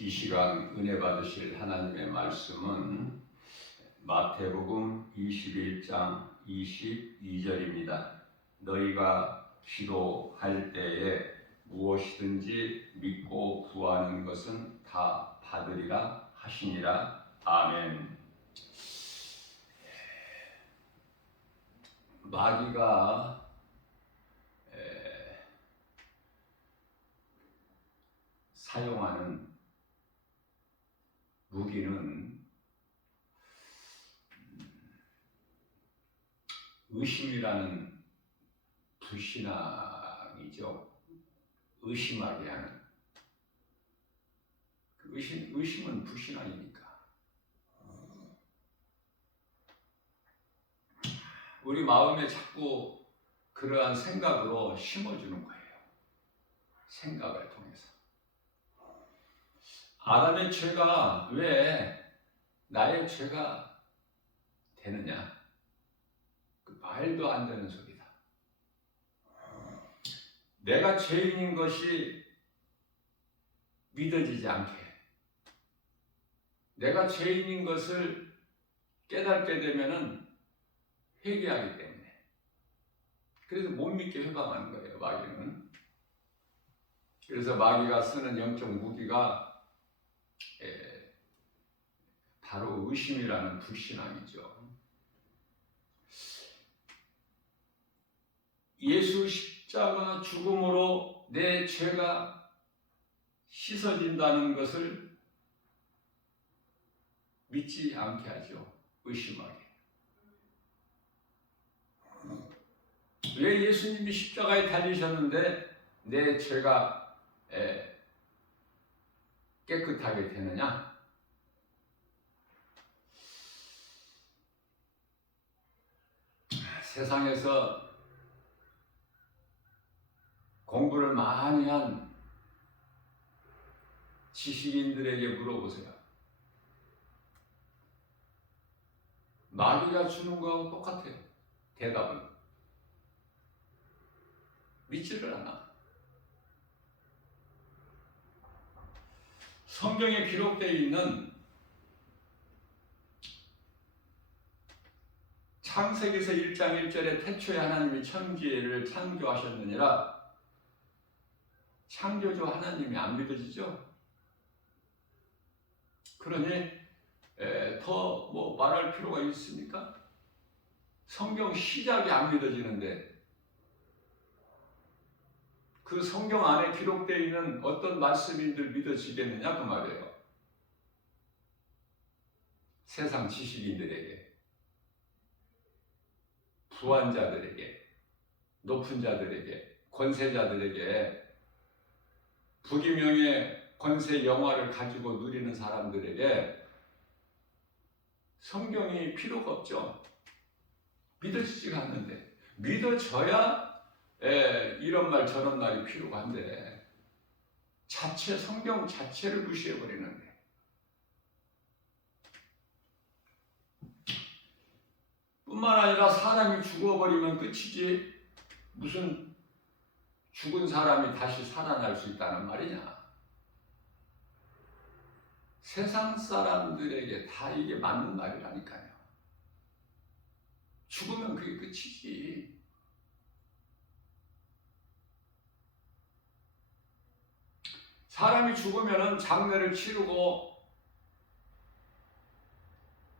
이 시간 은혜 받으실 하나님의 말씀은 마태복음 21장 22절입니다. 너희가 기도할 때에 무엇이든지 믿고 구하는 것은 다 받으리라 하시니라. 아멘. 마귀가 사용하는 무기는 의심이라는 불신앙이죠. 의심하게 하는. 의심은 불신앙이니까. 우리 마음에 자꾸 그러한 생각으로 심어주는 거예요. 생각을 통해서. 아담의 죄가 왜 나의 죄가 되느냐? 그 말도 안 되는 소리다. 내가 죄인인 것이 믿어지지 않게, 내가 죄인인 것을 깨닫게 되면은 회개하기 때문에, 그래서 못 믿게 회방하는 거예요, 마귀는. 그래서 마귀가 쓰는 영적 무기가 바로 의심이라는 불신앙이죠. 예수 십자가 죽음으로 내 죄가 씻어진다는 것을 믿지 않게 하죠. 의심하게. 왜 예수님이 십자가에 달리셨는데 내 죄가 깨끗하게 되느냐? 세상에서 공부를 많이 한 지식인들에게 물어보세요. 마귀가 주는 거하고 똑같아요. 대답은. 믿지를 않아. 성경에 기록되어 있는 창세기서 1장 1절에 태초에 하나님이 천지를 창조하셨느니라. 창조주 하나님이 안 믿어지죠? 그러니 더 뭐 말할 필요가 있습니까? 성경 시작이 안 믿어지는데 그 성경 안에 기록되어 있는 어떤 말씀인들 믿어지겠느냐 그 말이에요. 세상 지식인들에게, 부한 자들에게, 높은 자들에게, 권세자들에게, 부귀명예 권세 영화를 가지고 누리는 사람들에게 성경이 필요가 없죠. 믿어지지가 않는데, 믿어져야 이런 말 저런 말이 필요가 한데 성경 자체를 무시해버리는데, 뿐만 아니라 사람이 죽어버리면 끝이지 무슨 죽은 사람이 다시 살아날 수 있다는 말이냐. 세상 사람들에게 다 이게 맞는 말이라니까요. 죽으면 그게 끝이지. 사람이 죽으면 장례를 치르고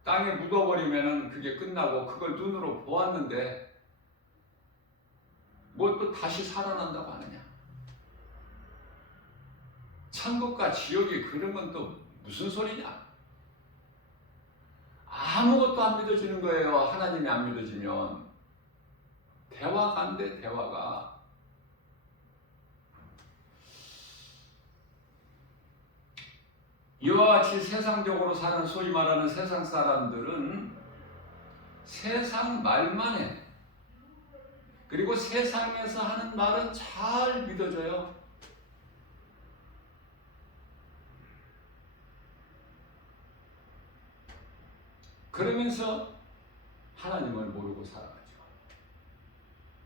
땅에 묻어버리면 그게 끝나고 그걸 눈으로 보았는데 뭐 또 다시 살아난다고 하느냐. 천국과 지옥이 그런 건 또 무슨 소리냐. 아무것도 안 믿어지는 거예요. 하나님이 안 믿어지면. 대화가 안 돼, 대화가. 이와 같이 세상적으로 사는 소위 말하는 세상 사람들은 세상 말만 해. 그리고 세상에서 하는 말은 잘 믿어져요. 그러면서 하나님을 모르고 살아가죠.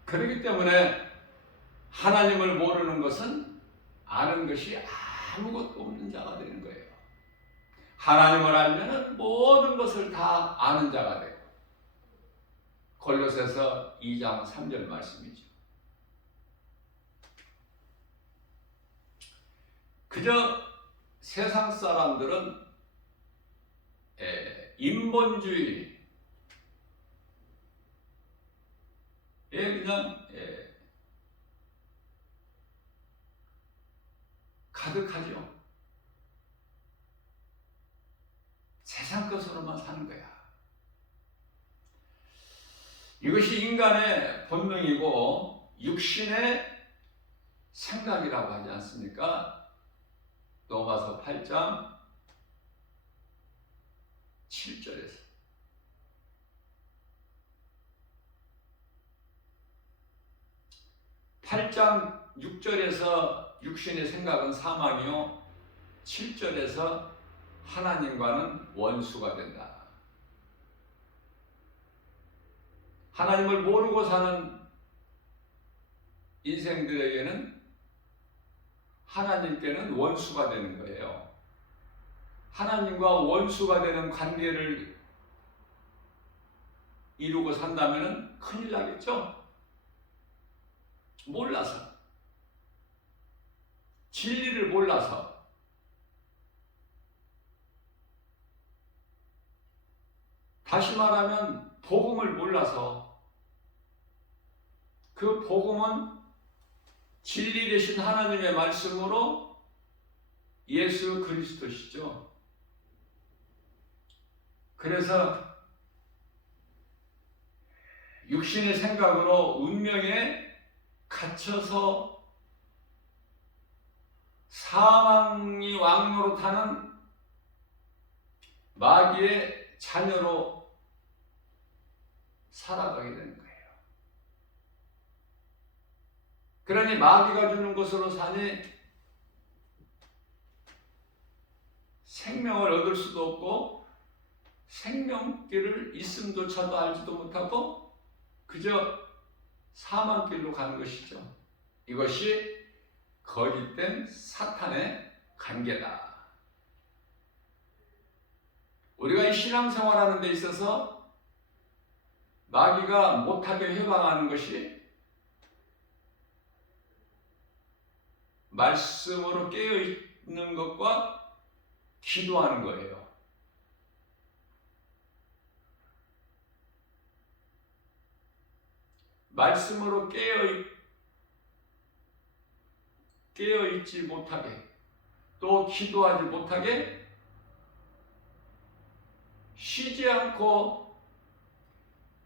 그렇기 때문에 하나님을 모르는 것은 아는 것이 아무것도 없는 자가 되는 거예요. 하나님을 알면 모든 것을 다 아는 자가 되고, 골로새서 2장 3절 말씀이죠. 그저 세상 사람들은 인본주의에 그냥 가득하죠. 세상 것으로만 사는 거야. 이것이 인간의 본능이고 육신의 생각이라고 하지 않습니까? 로마서 8장 7절에서 8장 6절에서 육신의 생각은 사망이요 7절에서 하나님과는 원수가 된다. 하나님을 모르고 사는 인생들에게는 하나님께는 원수가 되는 거예요. 하나님과 원수가 되는 관계를 이루고 산다면 큰일 나겠죠? 몰라서, 진리를 몰라서, 다시 말하면 복음을 몰라서, 그 복음은 진리 되신 하나님의 말씀으로 예수 그리스도시죠. 그래서 육신의 생각으로 운명에 갇혀서 사망이 왕노릇하는 마귀의 자녀로 살아가게 되는 거예요. 그러니 마귀가 주는 것으로 사니 생명을 얻을 수도 없고 생명길을 있음조차도 알지도 못하고 그저 사망길로 가는 것이죠. 이것이 거짓된 사탄의 관계다. 우리가 이 신앙생활하는 데 있어서 마귀가 못하게 해방하는 것이 말씀으로 깨어있는 것과 기도하는 거예요. 말씀으로 깨어있지 못하게 또 기도하지 못하게 쉬지 않고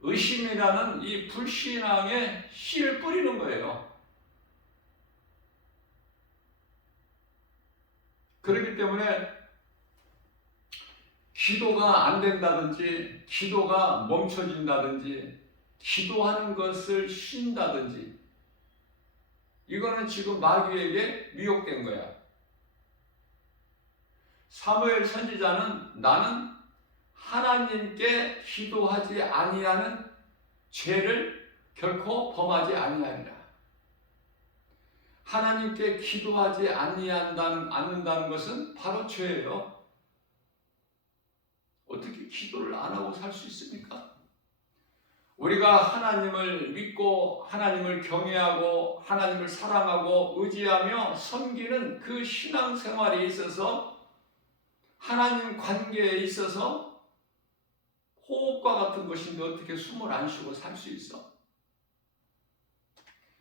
의심이라는 이 불신앙에 씨를 뿌리는 거예요. 그렇기 때문에 기도가 안 된다든지 기도가 멈춰진다든지 기도하는 것을 쉰다든지 이거는 지금 마귀에게 미혹된 거야. 사무엘 선지자는 나는 하나님께 기도하지 아니하는 죄를 결코 범하지 아니하리라. 하나님께 기도하지 않는다는 것은 바로 죄예요. 어떻게 기도를 안 하고 살 수 있습니까? 우리가 하나님을 믿고 하나님을 경외하고 하나님을 사랑하고 의지하며 섬기는 그 신앙생활에 있어서 하나님 관계에 있어서 호흡과 같은 것인데 어떻게 숨을 안 쉬고 살 수 있어?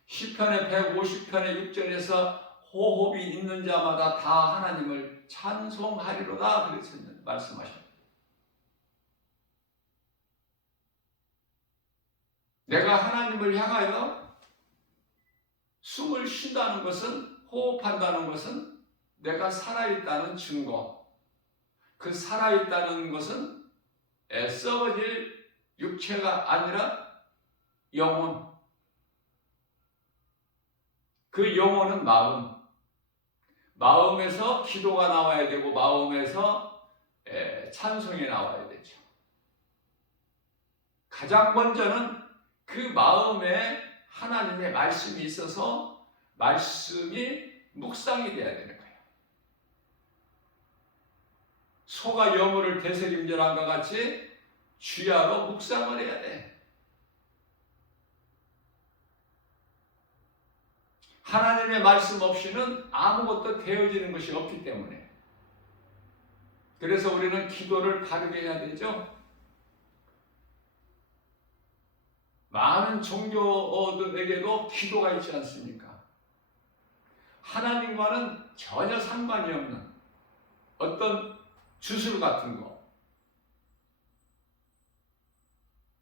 시편의 150편의 6절에서 호흡이 있는 자마다 다 하나님을 찬송하리로다 그래서 말씀하십니다. 내가 하나님을 향하여 숨을 쉰다는 것은 호흡한다는 것은 내가 살아있다는 증거. 그 살아있다는 것은 썩어질 육체가 아니라 영혼. 그 영혼은 마음. 마음에서 기도가 나와야 되고 마음에서 찬송이 나와야 되죠. 가장 먼저는 그 마음에 하나님의 말씀이 있어서 말씀이 묵상이 돼야 되는 거예요. 소가 여물을 되새김질한과 같이 주야로 묵상을 해야 돼. 하나님의 말씀 없이는 아무것도 되어지는 것이 없기 때문에. 그래서 우리는 기도를 바르게 해야 되죠. 많은 종교들에게도 기도가 있지 않습니까? 하나님과는 전혀 상관이 없는 어떤 주술 같은 거.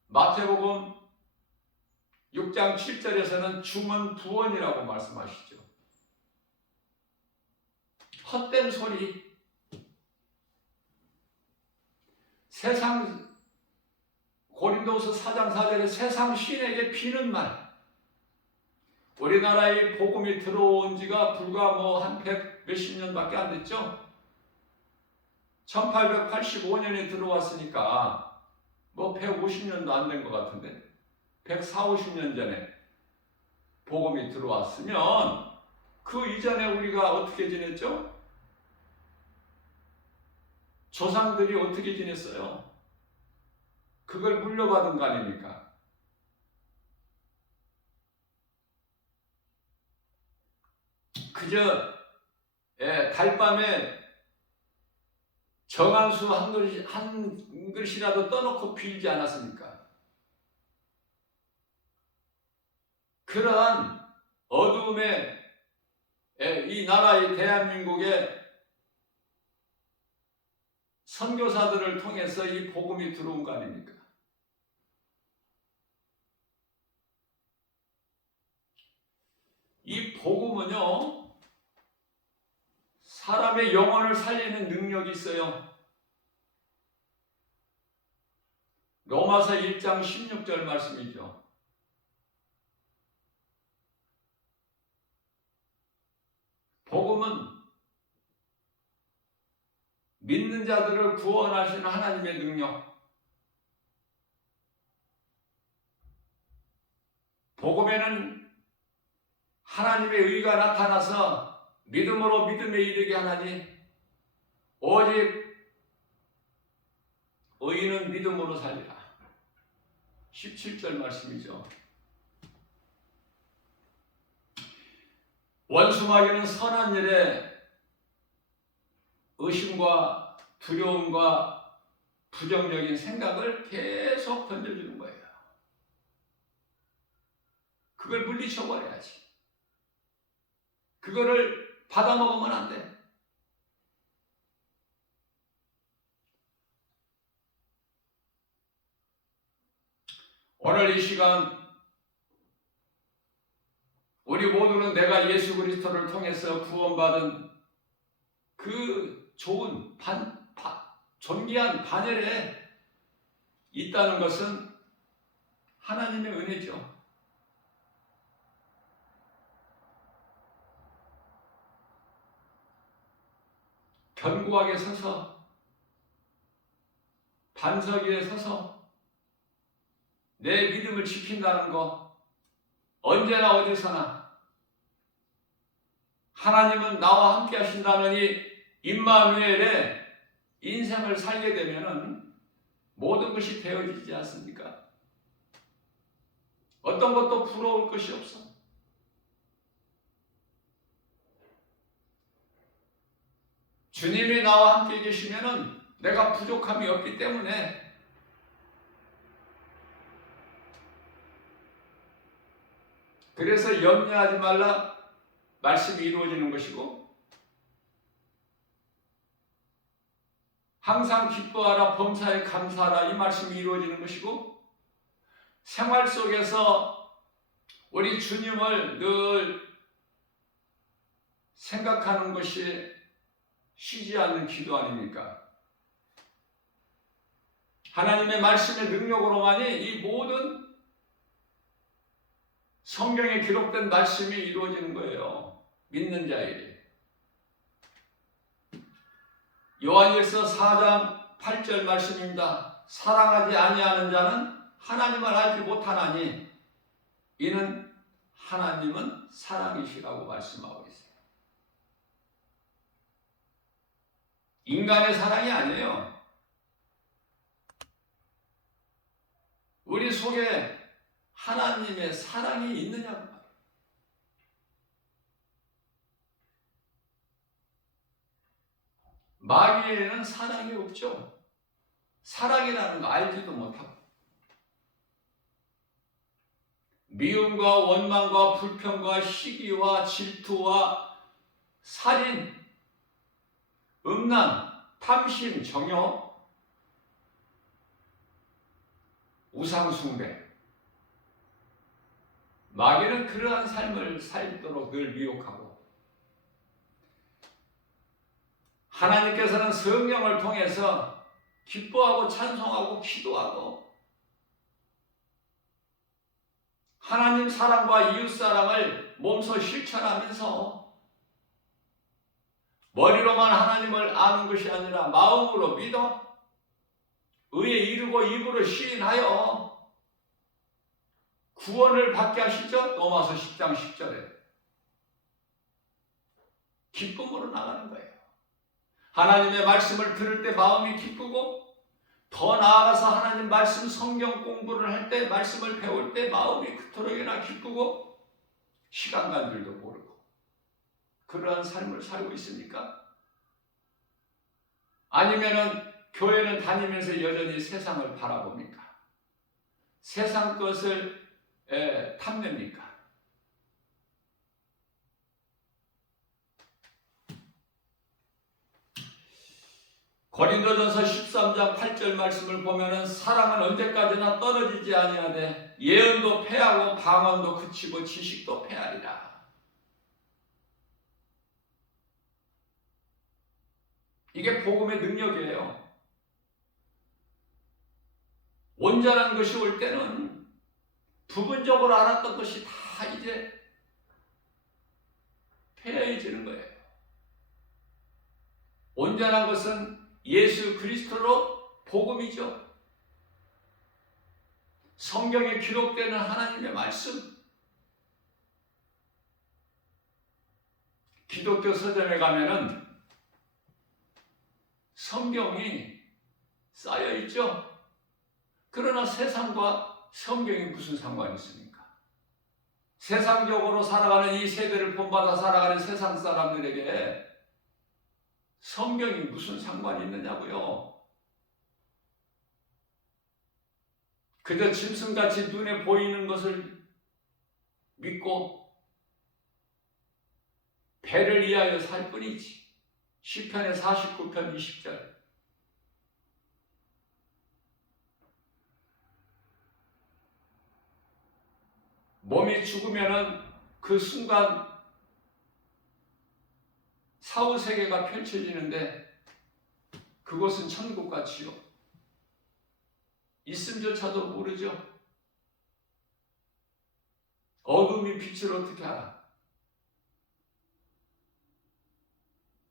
마태복음 6장 7절에서는 중언부언이라고 말씀하시죠. 헛된 소리. 고린도후서 4장 4절에 세상 신에게 비는 말. 우리나라에 복음이 들어온 지가 불과 한 100 몇십 년밖에 안 됐죠. 1885년에 들어왔으니까 150년도 안 된 것 같은데 140, 50년 전에 복음이 들어왔으면 그 이전에 우리가 어떻게 지냈죠? 조상들이 어떻게 지냈어요? 그걸 물려받은 거 아닙니까? 그저 달밤에 정한수 한 그릇이라도 떠놓고 빌지 않았습니까? 그러한 어두움에 이 나라의 대한민국의 선교사들을 통해서 이 복음이 들어온 거 아닙니까? 이 복음은요, 사람의 영혼을 살리는 능력이 있어요. 로마서 1장 16절 말씀이죠. 복음은 믿는 자들을 구원하시는 하나님의 능력. 복음에는 하나님의 의가 나타나서 믿음으로 믿음에 이르게 하나니 오직 의인은 믿음으로 살리라. 17절 말씀이죠. 원수마귀는 선한 일에 의심과 두려움과 부정적인 생각을 계속 던져주는 거예요. 그걸 물리쳐버려야지. 그거를 받아먹으면 안 돼. 오늘 이 시간 우리 모두는 내가 예수 그리스도를 통해서 구원받은 그 좋은 존귀한 반열에 있다는 것은 하나님의 은혜죠. 견고하게 서서 반석 위에 서서 내 믿음을 지킨다는 거, 언제나 어디서나 하나님은 나와 함께 하신다는 이 임마누엘의 인생을 살게 되면은 모든 것이 되어지지 않습니까? 어떤 것도 부러울 것이 없어. 주님이 나와 함께 계시면은 내가 부족함이 없기 때문에 그래서 염려하지 말라 말씀이 이루어지는 것이고 항상 기뻐하라 범사에 감사하라 이 말씀이 이루어지는 것이고 생활 속에서 우리 주님을 늘 생각하는 것이 쉬지 않는 기도 아닙니까? 하나님의 말씀의 능력으로만이 이 모든 성경에 기록된 말씀이 이루어지는 거예요. 믿는 자에게. 요한일서 4장 8절 말씀입니다. 사랑하지 아니하는 자는 하나님을 알지 못하나니 이는 하나님은 사랑이시라고 말씀하고 있어요. 인간의 사랑이 아니에요. 우리 속에 하나님의 사랑이 있느냐고. 마귀에는 사랑이 없죠. 사랑이라는 거 알지도 못하고. 미움과 원망과 불평과 시기와 질투와 살인, 음란, 탐심, 정욕, 우상숭배. 마귀는 그러한 삶을 살도록 늘 미혹하고, 하나님께서는 성령을 통해서 기뻐하고 찬송하고 기도하고 하나님 사랑과 이웃 사랑을 몸소 실천하면서 머리로만 하나님을 아는 것이 아니라 마음으로 믿어 의에 이르고 입으로 시인하여 구원을 받게 하시죠. 로마서 10장 10절에 기쁨으로 나가는 거예요. 하나님의 말씀을 들을 때 마음이 기쁘고, 더 나아가서 하나님 말씀 성경 공부를 할 때, 말씀을 배울 때 마음이 그토록이나 기쁘고 시간 간 줄도 모르고, 그러한 삶을 살고 있습니까? 아니면은 교회는 다니면서 여전히 세상을 바라봅니까? 세상 것을 탐냅니까? 고린도전서 13장 8절 말씀을 보면은 사랑은 언제까지나 떨어지지 아니하되 예언도 패하고 방언도 그치고 지식도 패하리라. 이게 복음의 능력이에요. 온전한 것이 올 때는 부분적으로 알았던 것이 다 이제 패해지는 거예요. 온전한 것은 예수 그리스도로 복음이죠. 성경에 기록되는 하나님의 말씀. 기독교 서점에 가면은 성경이 쌓여 있죠. 그러나 세상과 성경이 무슨 상관이 있습니까? 세상적으로 살아가는 이 세대를 본받아 살아가는 세상 사람들에게 성경이 무슨 상관이 있느냐고요. 그저 짐승같이 눈에 보이는 것을 믿고 배를 위하여 살 뿐이지. 시편의 49편 20절. 몸이 죽으면은 그 순간 사후세계가 펼쳐지는데 그곳은 천국같이요. 있음조차도 모르죠. 어둠이 빛을 어떻게 알아?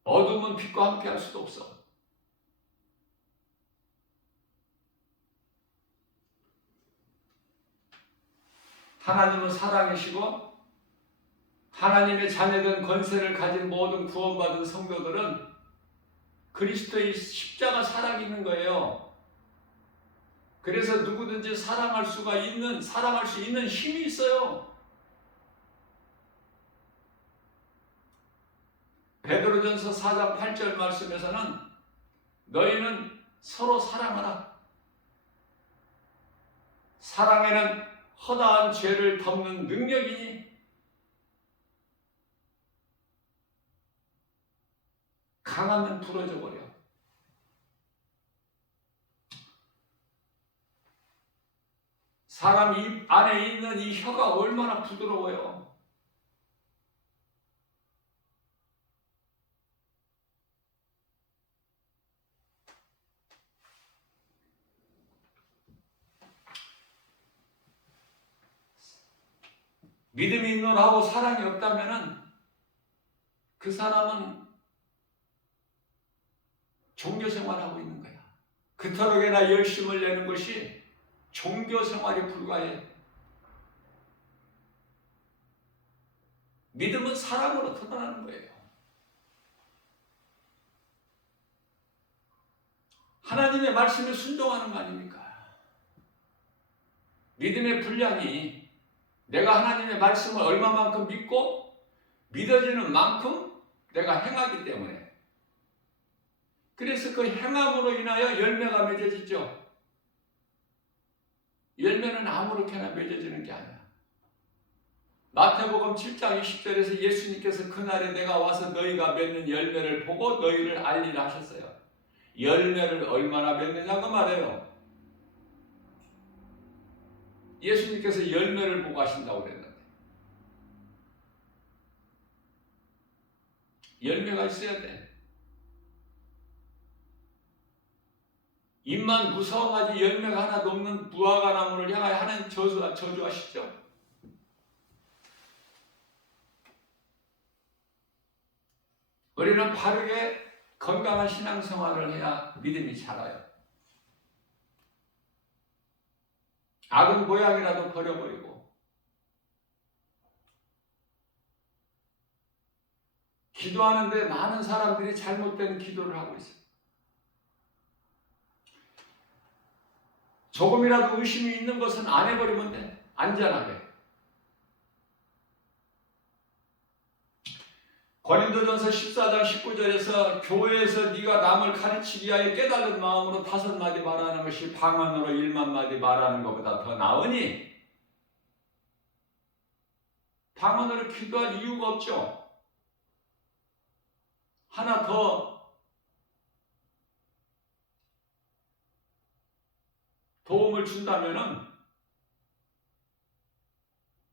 어둠은 빛과 함께 할 수도 없어. 하나님은 사랑이시고 하나님의 자녀된 권세를 가진 모든 구원받은 성도들은 그리스도의 십자가 사랑이 있는 거예요. 그래서 누구든지 사랑할 수 있는 힘이 있어요. 베드로전서 4장 8절 말씀에서는 너희는 서로 사랑하라. 사랑에는 허다한 죄를 덮는 능력이니 강하면 부러져 버려. 사람 입 안에 있는 이 혀가 얼마나 부드러워요. 믿음이 있노라고 사랑이 없다면은 그 사람은 종교 생활하고 있는 거야. 그토록이나 열심을 내는 것이 종교 생활에 불과해. 믿음은 사랑으로 터나는 거예요. 하나님의 말씀에 순종하는 거 아닙니까? 믿음의 분량이 내가 하나님의 말씀을 얼마만큼 믿고 믿어지는 만큼 내가 행하기 때문에, 그래서 그 행함으로 인하여 열매가 맺어지죠. 열매는 아무렇게나 맺어지는 게 아니야. 마태복음 7장 20절에서 예수님께서 그날에 내가 와서 너희가 맺는 열매를 보고 너희를 알리라 하셨어요. 열매를 얼마나 맺느냐고 말해요. 예수님께서 열매를 보고 하신다고 그랬는데, 열매가 있어야 돼. 입만 무서워가지 열매가 하나도 없는 무화과 나무를 향하여 하나님 저주하시죠. 우리는 바르게 건강한 신앙생활을 해야 믿음이 자라요. 악은 모양이라도 버려버리고 기도하는데 많은 사람들이 잘못된 기도를 하고 있어요. 조금이라도 의심이 있는 것은 안 해버리면 돼. 안전하게. 고린도전서 14장 19절에서 교회에서 네가 남을 가르치기 위하여 깨달은 마음으로 5마디 말하는 것이 방언으로 1만마디 말하는 것보다 더 나으니, 방언으로 기도할 이유가 없죠. 하나 더 도움을 준다면은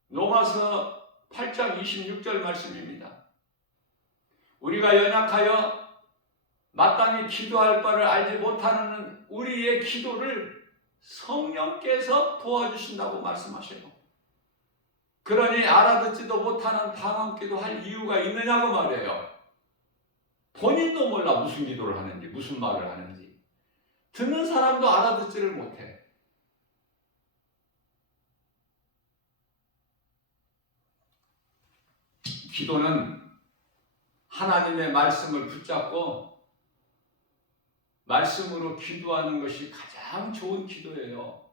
로마서 8장 26절 말씀입니다. 우리가 연약하여 마땅히 기도할 바를 알지 못하는 우리의 기도를 성령께서 도와주신다고 말씀하셔요. 그러니 알아듣지도 못하는 방언기도 할 이유가 있느냐고 말이에요. 본인도 몰라 무슨 기도를 하는지, 무슨 말을 하는지. 듣는 사람도 알아듣지를 못해. 기도는 하나님의 말씀을 붙잡고 말씀으로 기도하는 것이 가장 좋은 기도예요.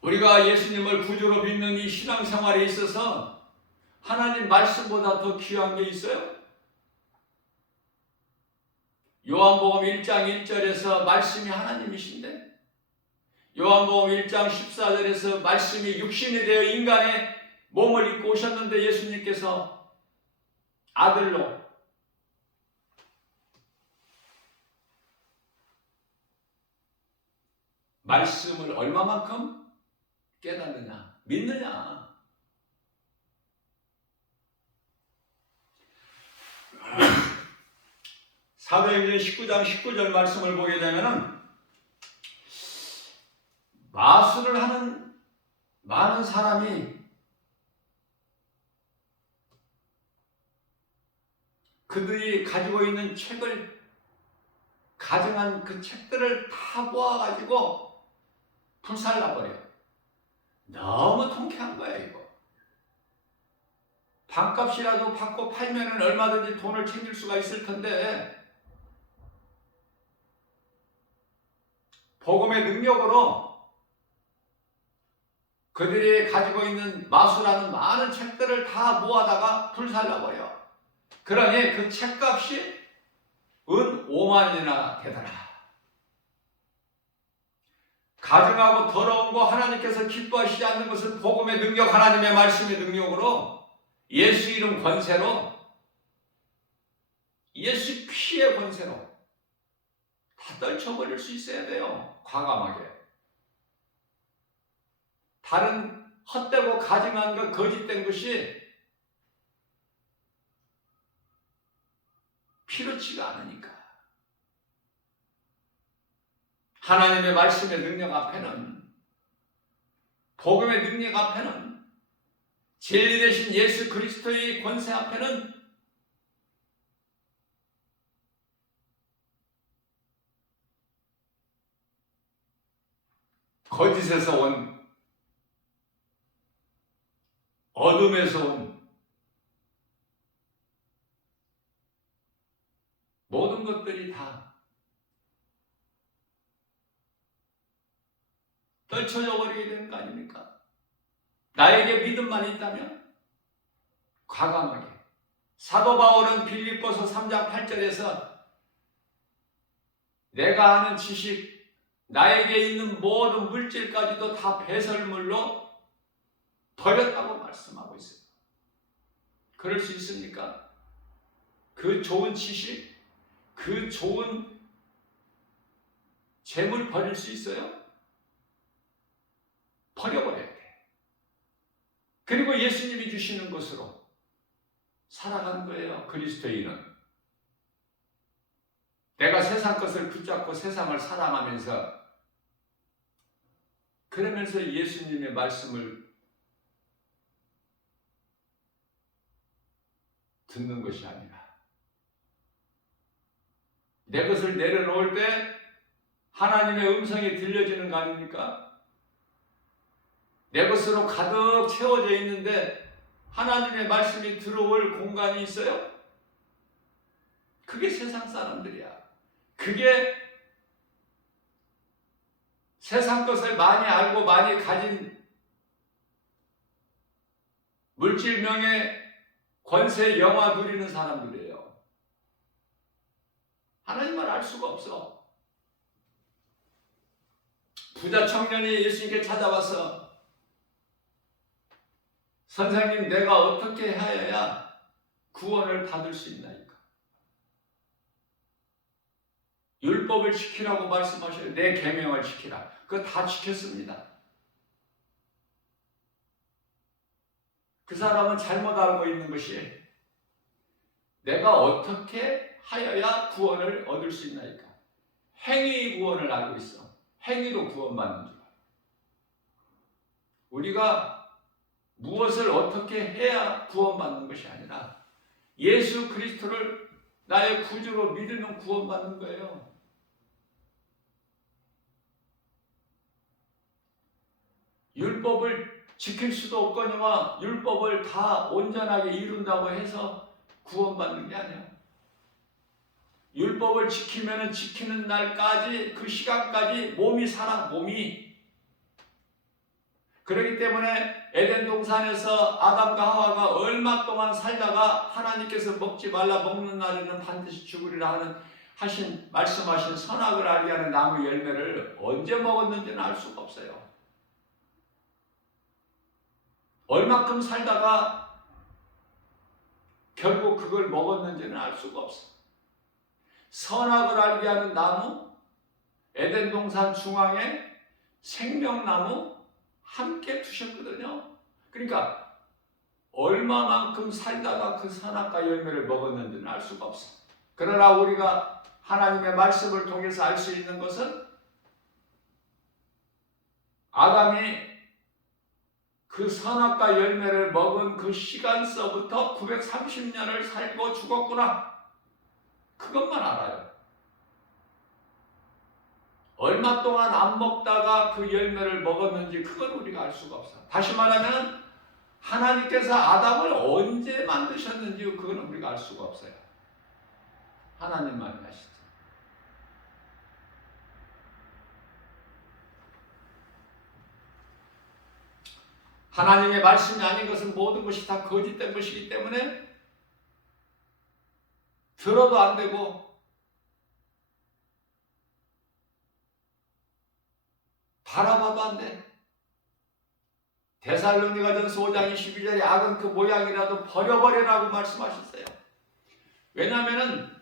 우리가 예수님을 구주로 믿는 이 신앙생활에 있어서 하나님 말씀보다 더 귀한 게 있어요? 요한복음 1장 1절에서 말씀이 하나님이신데, 요한복음 1장 14절에서 말씀이 육신이 되어 인간의 몸을 입고 오셨는데 예수님께서 아들로 말씀을 얼마만큼 깨닫느냐, 믿느냐. 사도행전 19장 19절 말씀을 보게 되면은 마술을 하는 많은 사람이 그들이 가지고 있는 책을, 가정한 그 책들을 다 모아가지고 불살라버려요. 너무 통쾌한 거야 이거. 반값이라도 받고 팔면은 얼마든지 돈을 챙길 수가 있을 텐데, 복음의 능력으로 그들이 가지고 있는 마술하는 많은 책들을 다 모아다가 불살라버려. 그러니 그 책값이 은 5만이나 되더라. 가증하고 더러운 거 하나님께서 기뻐하시지 않는 것은 복음의 능력, 하나님의 말씀의 능력으로, 예수 이름 권세로, 예수 피의 권세로 다 떨쳐버릴 수 있어야 돼요. 과감하게. 다른 헛되고 가증한 것, 거짓된 것이 필요치가 않으니까. 하나님의 말씀의 능력 앞에는, 복음의 능력 앞에는, 진리 되신 예수 그리스도의 권세 앞에는 거짓에서 온, 어둠에서 온 떨쳐져 버리게 되는 거 아닙니까? 나에게 믿음만 있다면 과감하게. 사도 바울은 빌립보서 3장 8절에서 내가 아는 지식, 나에게 있는 모든 물질까지도 다 배설물로 버렸다고 말씀하고 있어요. 그럴 수 있습니까? 그 좋은 지식, 그 좋은 재물 버릴 수 있어요? 버려버려야 돼. 그리고 예수님이 주시는 것으로 살아가는 거예요. 그리스도인은. 내가 세상 것을 붙잡고 세상을 사랑하면서 그러면서 예수님의 말씀을 듣는 것이 아니라 내 것을 내려놓을 때 하나님의 음성이 들려지는 거 아닙니까? 내 것으로 가득 채워져 있는데 하나님의 말씀이 들어올 공간이 있어요? 그게 세상 사람들이야. 그게 세상 것을 많이 알고 많이 가진 물질, 명예, 권세, 영화 누리는 사람들이에요. 하나님을 알 수가 없어. 부자 청년이 예수님께 찾아와서 선생님, 내가 어떻게 해야 구원을 받을 수 있나이까? 율법을 지키라고 말씀하셔요. 내 계명을 지키라. 그거 다 지켰습니다. 그 사람은 잘못 알고 있는 것이 내가 어떻게 하여야 구원을 얻을 수 있나이까? 행위 구원을 알고 있어. 행위로 구원받는 줄 알아. 우리가 무엇을 어떻게 해야 구원받는 것이 아니라 예수 그리스도를 나의 구주로 믿으면 구원받는 거예요. 율법을 지킬 수도 없거니와 율법을 다 온전하게 이룬다고 해서 구원받는 게 아니에요. 율법을 지키면 지키는 날까지, 그 시간까지 몸이 살아, 몸이. 그렇기 때문에 에덴 동산에서 아담과 하와가 얼마 동안 살다가 하나님께서 먹지 말라, 먹는 날에는 반드시 죽으리라 말씀하신 선악을 알게 하는 나무 열매를 언제 먹었는지는 알 수가 없어요. 얼마큼 살다가 결국 그걸 먹었는지는 알 수가 없어. 선악을 알게 하는 나무, 에덴 동산 중앙에 생명나무 함께 두셨거든요. 그러니까 얼마만큼 살다가 그 선악과 열매를 먹었는지는 알 수가 없어. 그러나 우리가 하나님의 말씀을 통해서 알 수 있는 것은 아담이 그 선악과 열매를 먹은 그 시간서부터 930년을 살고 죽었구나. 그것만 알아요. 얼마 동안 안 먹다가 그 열매를 먹었는지 그건 우리가 알 수가 없어. 다시 말하면 하나님께서 아담을 언제 만드셨는지 그건 우리가 알 수가 없어요. 하나님만 아시죠. 하나님의 말씀이 아닌 것은 모든 것이 다 거짓된 것이기 때문에 들어도 안 되고 바라봐도 안 돼. 데살로니가전서 5장 22절에 악은 그 모양이라도 버려버려라고 말씀하셨어요. 왜냐하면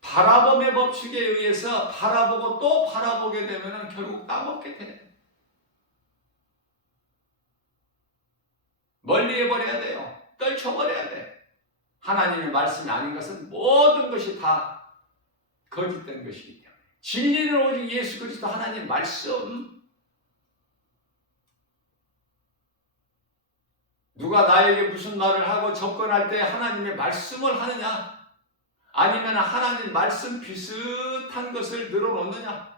바라봄의 법칙에 의해서 바라보고 또 바라보게 되면 결국 까먹게 돼. 멀리 해버려야 돼요. 떨쳐버려야 돼. 하나님의 말씀이 아닌 것은 모든 것이 다 거짓된 것이기 때문에. 진리는 오직 예수 그리스도 하나님 말씀. 누가 나에게 무슨 말을 하고 접근할 때 하나님의 말씀을 하느냐, 아니면 하나님 말씀 비슷한 것을 늘어놓느냐,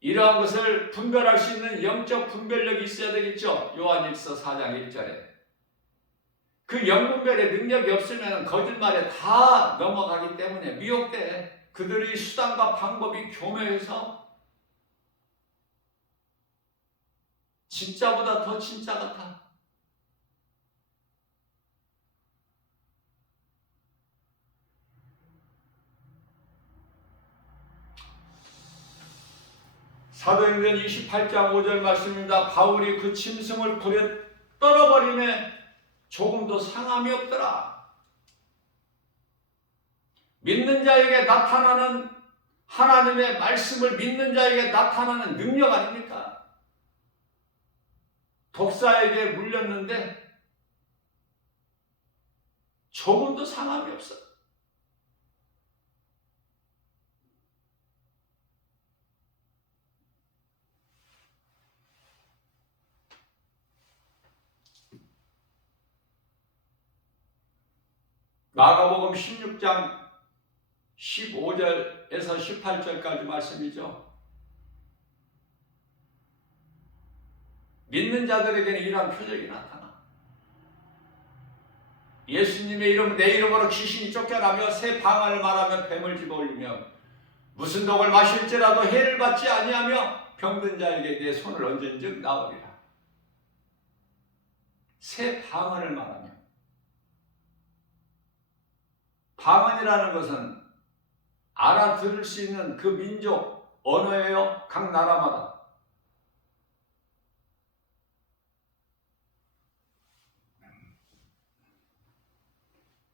이러한 것을 분별할 수 있는 영적 분별력이 있어야 되겠죠. 요한일서 4장 1절에 그 영분별의 능력이 없으면 거짓말에 다 넘어가기 때문에 미혹돼. 그들의 수단과 방법이 교묘해서 진짜보다 더 진짜 같아. 사도행전 28장 5절 말씀입니다. 바울이 그 짐승을 불에 떨어버리매 조금도 상함이 없더라. 믿는 자에게 나타나는 하나님의 말씀을 믿는 자에게 나타나는 능력 아닙니까? 독사에게 물렸는데 조금도 상함이 없어. 마가복음 16장 15절에서 18절까지 말씀이죠. 믿는 자들에게는 이러한 표적이 나타나. 예수님의 이름, 내 이름으로 귀신이 쫓겨나며 새 방언을 말하며 뱀을 집어올리며 무슨 독을 마실지라도 해를 받지 아니하며 병든 자에게 내 손을 얹은즉 나으리라. 새 방언을 말하며. 방언이라는 것은 알아들을 수 있는 그 민족 언어예요. 각 나라마다.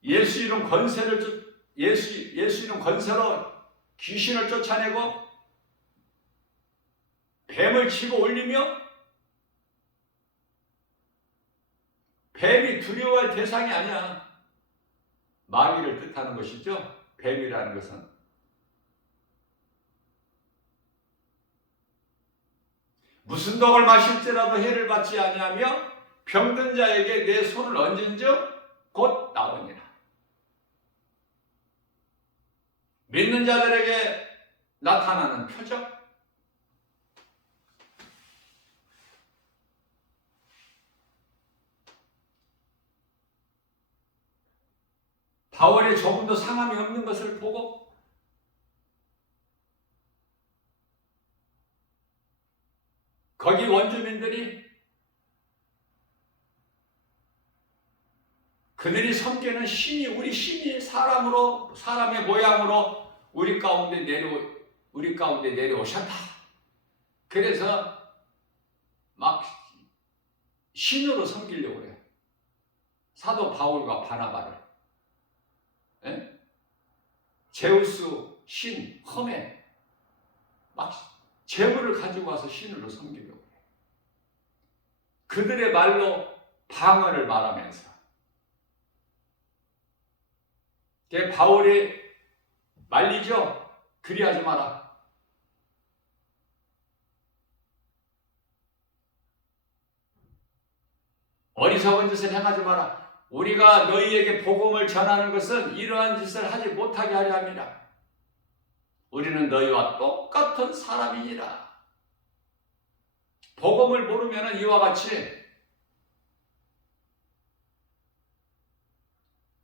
예수 이름 권세로 귀신을 쫓아내고 뱀을 치고 올리며 뱀이 두려워할 대상이 아니야. 마귀를 뜻하는 것이죠. 뱀이라는 것은. 무슨 독을 마실지라도 해를 받지 아니하며 병든 자에게 내 손을 얹은즉 곧 나으니라. 믿는 자들에게 나타나는 표적. 바울이 조금도 상함이 없는 것을 보고 거기 원주민들이 그들이 섬기는 신이 우리 신이 사람의 모양으로 우리 가운데 내려오셨다. 그래서 막 신으로 섬기려고 해요. 사도 바울과 바나바를. 예? 제우스 신 험에 막 재물을 가지고 와서 신으로 섬기려고 해요. 그들의 말로 방언을 말하면서 바울이 말리죠. 그리하지 마라. 어리석은 짓을 행하지 마라. 우리가 너희에게 복음을 전하는 것은 이러한 짓을 하지 못하게 하려 합니다. 우리는 너희와 똑같은 사람이니라. 복음을 모르면 이와 같이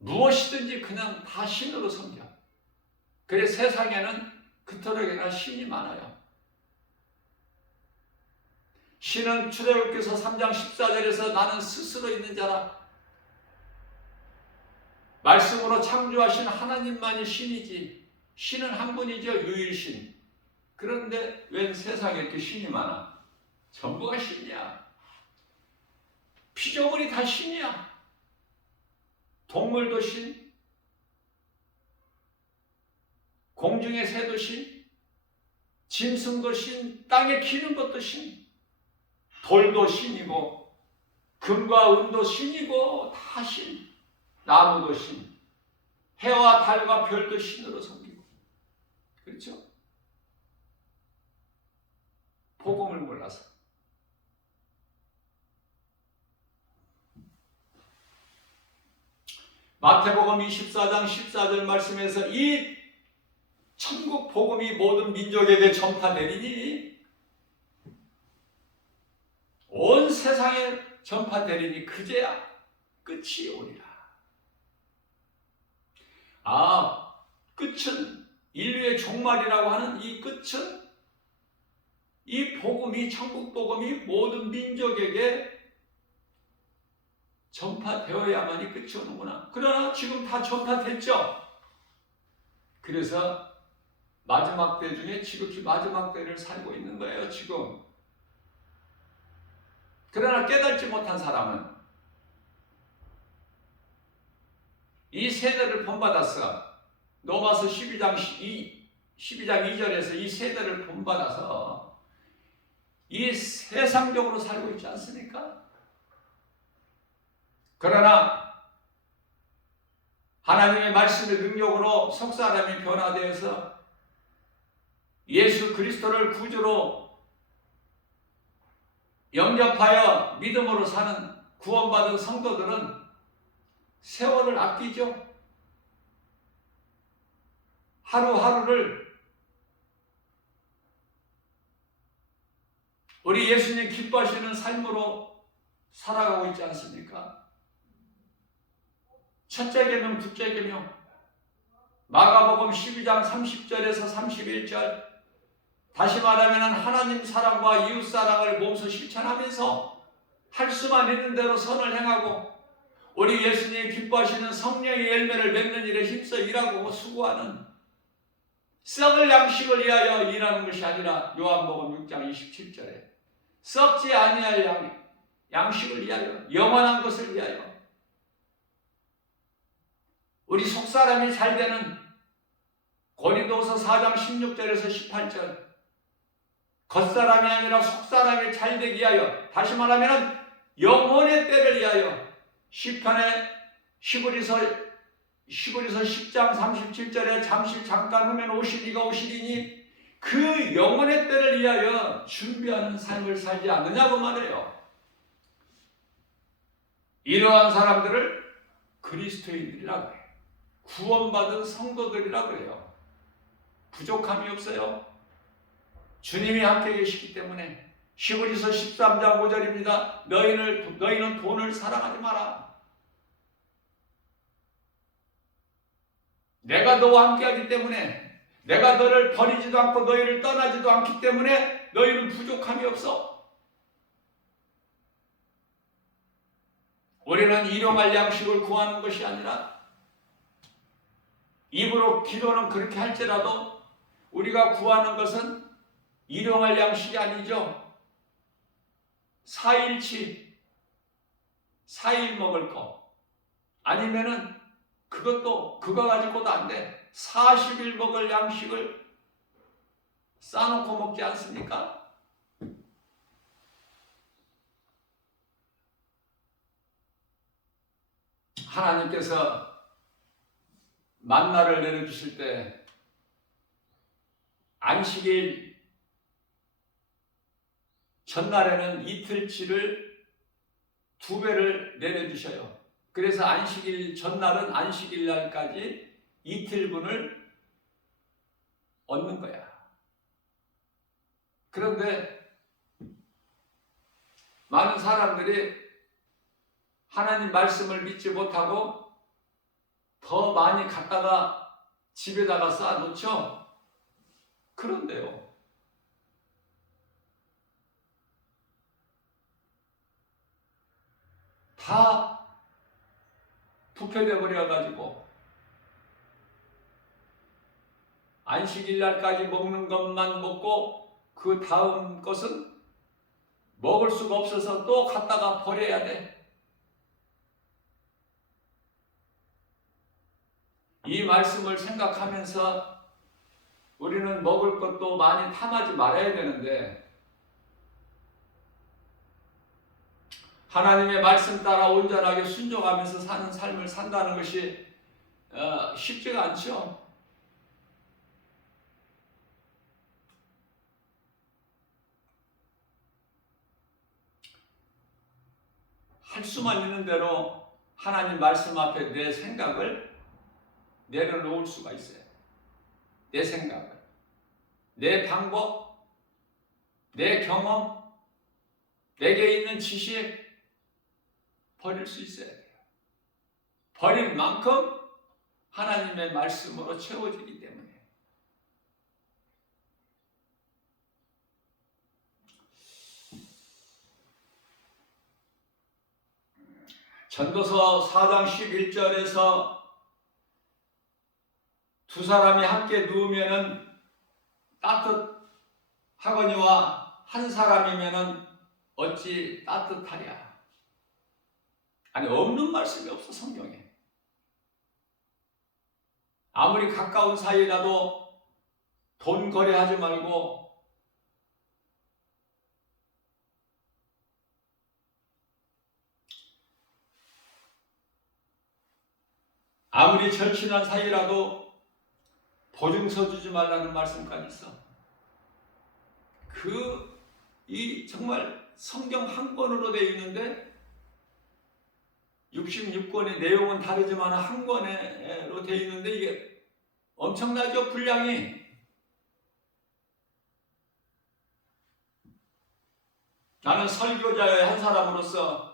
무엇이든지 그냥 다 신으로 섬겨. 그래서 세상에는 그토록이나 신이 많아요. 신은 출애굽기서 3장 14절에서 나는 스스로 있는 자라. 말씀으로 창조하신 하나님만이 신이지. 신은 한 분이죠. 유일신. 그런데 왜 세상에 이렇게 신이 많아? 전부가 신이야. 피조물이 다 신이야. 동물도 신, 공중의 새도 신, 짐승도 신, 땅에 기는 것도 신, 돌도 신이고 금과 은도 신이고 다 신, 나무도 신, 해와 달과 별도 신으로 섬기고. 그렇죠? 복음을 몰라서. 마태복음 24장 14절 말씀에서 이 천국 복음이 모든 민족에게 전파되리니 온 세상에 전파되리니 그제야 끝이 오리라. 끝은 인류의 종말이라고 하는 이 끝은 이 복음이 복음이, 천국 복음이 모든 민족에게 전파되어야만이 끝이 오는구나. 그러나 지금 다 전파됐죠. 그래서 마지막 때 중에 지극히 마지막 때를 살고 있는 거예요, 지금. 그러나 깨닫지 못한 사람은 이 세대를 본받았어. 로마서 12장 2절에서 이 세대를 본받아서 이 세상적으로 살고 있지 않습니까? 그러나 하나님의 말씀의 능력으로 속 사람이 변화되어서 예수 그리스도를 구주로 영접하여 믿음으로 사는 구원받은 성도들은 세월을 아끼죠. 하루하루를 우리 예수님 기뻐하시는 삶으로 살아가고 있지 않습니까? 첫째 계명, 둘째 계명, 마가복음 12장 30절에서 31절, 다시 말하면 하나님 사랑과 이웃 사랑을 몸소 실천하면서 할 수만 있는 대로 선을 행하고 우리 예수님이 기뻐하시는 성령의 열매를 맺는 일에 힘써 일하고 수고하는, 썩을 양식을 위하여 일하는 것이 아니라 요한복음 6장 27절에 썩지 아니할 양식을 위하여, 영원한 것을 위하여, 우리 속사람이 잘 되는 고린도서 4장 16절에서 18절, 겉사람이 아니라 속사람이 잘 되기 위하여, 다시 말하면 영혼의 때를 위하여, 시브리서 10장 37절에 잠깐 후면 오시리가 오시리니 그 영혼의 때를 위하여 준비하는 삶을 살지 않느냐고 말해요. 이러한 사람들을 그리스도인들이라고 해요. 구원받은 성도들이라고 해요. 부족함이 없어요. 주님이 함께 계시기 때문에. 시브리서 13장 5절입니다. 너희는 돈을 사랑하지 마라. 내가 너와 함께하기 때문에, 내가 너를 버리지도 않고 너희를 떠나지도 않기 때문에 너희는 부족함이 없어. 우리는 일용할 양식을 구하는 것이 아니라, 입으로 기도는 그렇게 할지라도 우리가 구하는 것은 일용할 양식이 아니죠. 4일치, 4일 먹을 거, 아니면은 그거 가지고도 안 돼. 40일 먹을 양식을 싸놓고 먹지 않습니까? 하나님께서 만나를 내려주실 때 안식일 전날에는 이틀치를 2배를 내려주셔요. 그래서 안식일 전날은 안식일 날까지 이틀분을 얻는 거야. 그런데 많은 사람들이 하나님 말씀을 믿지 못하고 더 많이 갖다가 집에다가 쌓아놓죠. 그런데요, 다 부패돼 버려가지고 안식일 날까지 먹는 것만 먹고 그 다음 것은 먹을 수가 없어서 또 갖다가 버려야 돼. 이 말씀을 생각하면서 우리는 먹을 것도 많이 탐하지 말아야 되는데, 하나님의 말씀 따라 온전하게 순종하면서 사는 삶을 산다는 것이 쉽지가 않죠. 할 수만 있는 대로 하나님 말씀 앞에 내 생각을 내려놓을 수가 있어요. 내 생각을, 내 방법, 내 경험, 내게 있는 지식 버릴 수 있어야 돼요. 버린 만큼 하나님의 말씀으로 채워지기 때문에. 전도서 4장 11절에서 두 사람이 함께 누우면은 따뜻하거니와 한 사람이면은 어찌 따뜻하랴. 아니, 없는 말씀이 없어, 성경에. 아무리 가까운 사이라도 돈 거래하지 말고 아무리 절친한 사이라도 보증서 주지 말라는 말씀까지 있어. 이 정말 성경 한 권으로 되어 있는데 66권의 내용은 다르지만 한 권으로 되어 있는데 이게 엄청나죠, 분량이. 나는 설교자의 한 사람으로서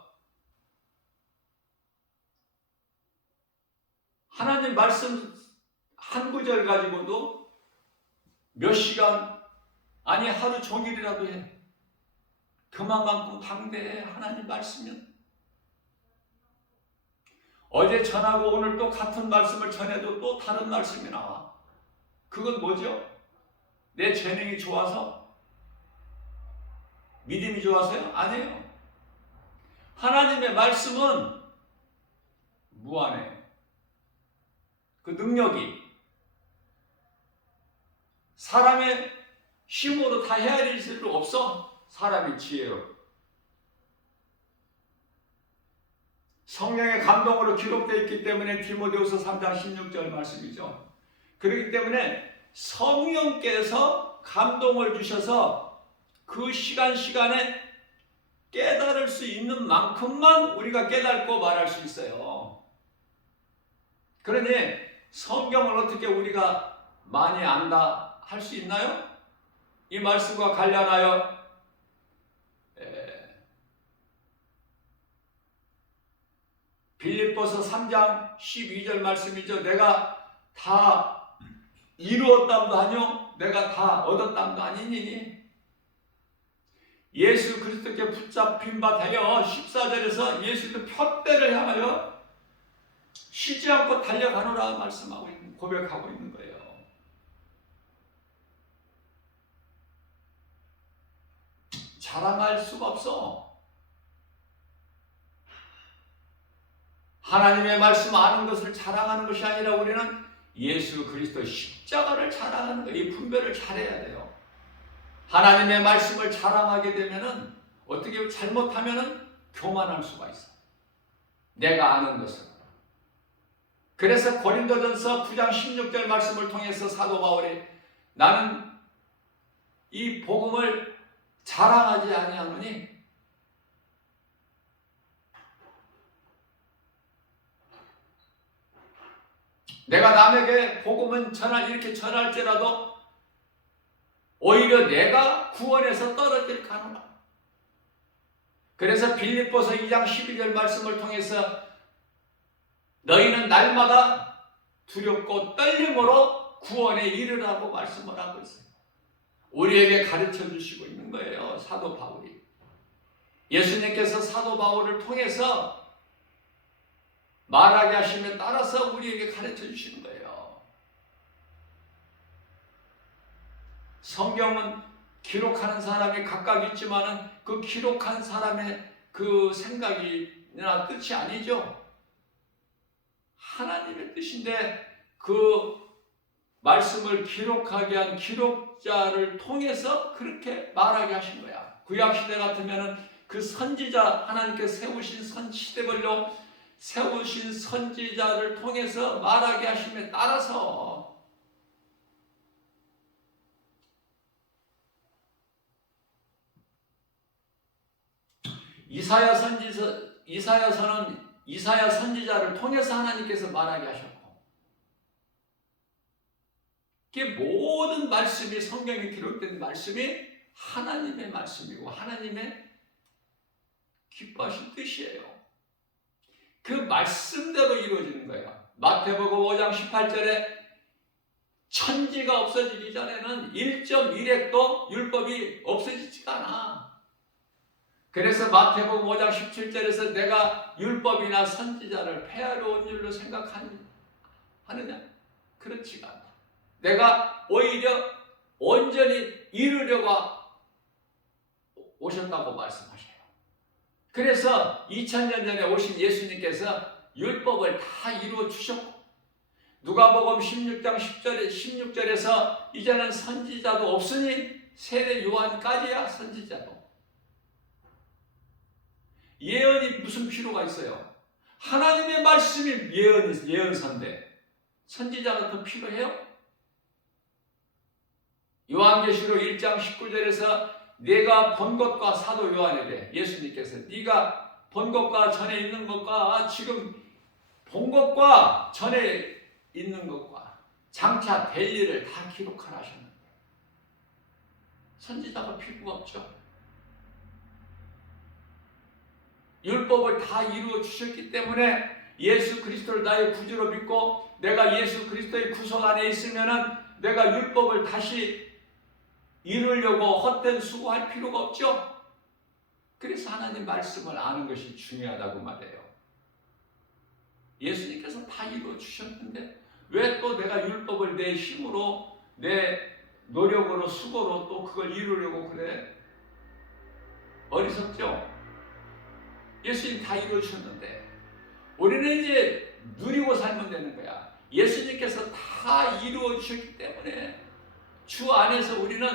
하나님 말씀 한 구절 가지고도 몇 시간, 아니 하루 종일이라도 해. 그만큼 방대해, 하나님 말씀은. 어제 전하고 오늘 또 같은 말씀을 전해도 또 다른 말씀이 나와. 그건 뭐죠? 내 재능이 좋아서? 믿음이 좋아서요? 아니에요. 하나님의 말씀은 무한해요. 그 능력이 사람의 힘으로 다 헤아릴 수 없어. 사람의 지혜로. 성령의 감동으로 기록되어 있기 때문에 디모데후서 3장 16절 말씀이죠. 그렇기 때문에 성령께서 감동을 주셔서 그 시간에 깨달을 수 있는 만큼만 우리가 깨닫고 말할 수 있어요. 그러니 성경을 어떻게 우리가 많이 안다 할 수 있나요? 이 말씀과 관련하여 빌립보서 3장 12절 말씀이죠. 내가 다 이루었담도 아니요, 내가 다 얻었담도 아니니. 예수 그리스도께 붙잡힌 바 되어 14절에서 예수의 푯대를 향하여 쉬지 않고 달려가노라 말씀하고 있는, 고백하고 있는 거예요. 자랑할 수가 없어. 하나님의 말씀 아는 것을 자랑하는 것이 아니라 우리는 예수 그리스도 십자가를 자랑하는 거예요. 이 분별을 잘해야 돼요. 하나님의 말씀을 자랑하게 되면은 어떻게 잘못하면은 교만할 수가 있어. 내가 아는 것을. 그래서 고린도전서 9장 16절 말씀을 통해서 사도 바울이 나는 이 복음을 자랑하지 아니하노니 내가 남에게 복음은 이렇게 전할지라도 오히려 내가 구원에서 떨어질까노라. 그래서 빌립보서 2장 12절 말씀을 통해서 너희는 날마다 두렵고 떨림으로 구원에 이르라고 말씀을 하고 있어요. 우리에게 가르쳐 주시고 있는 거예요, 사도 바울이. 예수님께서 사도 바울을 통해서 말하게 하심에 따라서 우리에게 가르쳐 주시는 거예요. 성경은 기록하는 사람이 각각 있지만은 그 기록한 사람의 그 생각이나 뜻이 아니죠. 하나님의 뜻인데 그 말씀을 기록하게 한 기록자를 통해서 그렇게 말하게 하신 거야. 구약시대 같으면은 그 선지자, 하나님께서 세우신 시대별로 세우신 선지자를 통해서 말하게 하심에 따라서 이사야 선지자는 이사야 선지자를 통해서 하나님께서 말하게 하셨고, 그 모든 말씀이, 성경에 기록된 말씀이 하나님의 말씀이고 하나님의 기뻐하신 뜻이에요. 그 말씀대로 이루어지는 거예요. 마태복음 5장 18절에 천지가 없어지기 전에는 1.1획도 율법이 없어지지가 않아. 그래서 마태복음 5장 17절에서 내가 율법이나 선지자를 폐하러 온 줄로 생각하느냐? 그렇지가 않다. 내가 오히려 온전히 이루려고 오셨다고 말씀하셔요. 그래서 2000년 전에 오신 예수님께서 율법을 다 이루어 주셨고, 누가복음 16장 16절에서 이제는 선지자도 없으니 세례 요한까지야 선지자도. 예언이 무슨 필요가 있어요? 하나님의 말씀이 예언서인데 선지자가 더 필요해요? 요한계시록 1장 19절에서 내가 본 것과 사도 요한에게 예수님께서 네가 본 것과 전에 있는 것과 지금 본 것과 전에 있는 것과 장차 될 일을 다 기록하라 하셨는데 선지자가 필요가 없죠. 율법을 다 이루어 주셨기 때문에 예수 그리스도를 나의 구주로 믿고 내가 예수 그리스도의 구속 안에 있으면은 내가 율법을 다시 이루려고 헛된 수고할 필요가 없죠. 그래서 하나님 말씀을 아는 것이 중요하다고 말해요. 예수님께서 다 이루어 주셨는데 왜 또 내가 율법을 내 힘으로 내 노력으로 수고로 또 그걸 이루려고 그래? 어리석죠? 예수님 다 이루어 주셨는데 우리는 이제 누리고 살면 되는 거야. 예수님께서 다 이루어 주셨기 때문에 주 안에서 우리는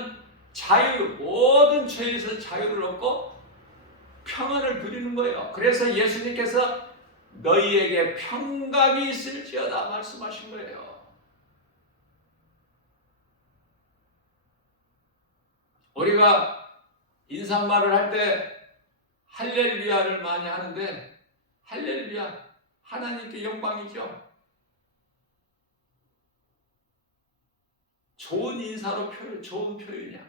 모든 죄에서 자유를 얻고 평안을 누리는 거예요. 그래서 예수님께서 너희에게 평강이 있을지어다 말씀하신 거예요. 우리가 인사말을 할 때 할렐루야를 많이 하는데 할렐루야 하나님께 영광이죠. 좋은 인사로 좋은 표현이야.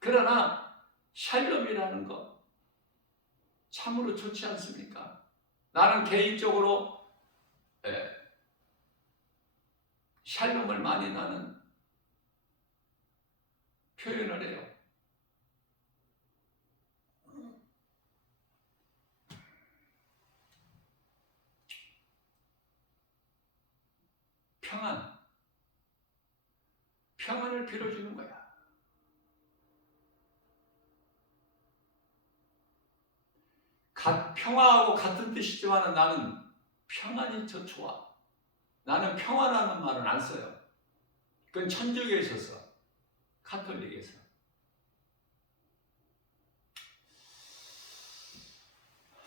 그러나 샬롬이라는 것 참으로 좋지 않습니까? 나는 개인적으로 샬롬을 많이 나는 표현을 해요. 평안을 빌어주는 거야. 평화하고 같은 뜻이지만 나는 평안이 더 좋아. 나는 평화라는 말은 안 써요. 그건 천주교에 있어서 카톨릭에서.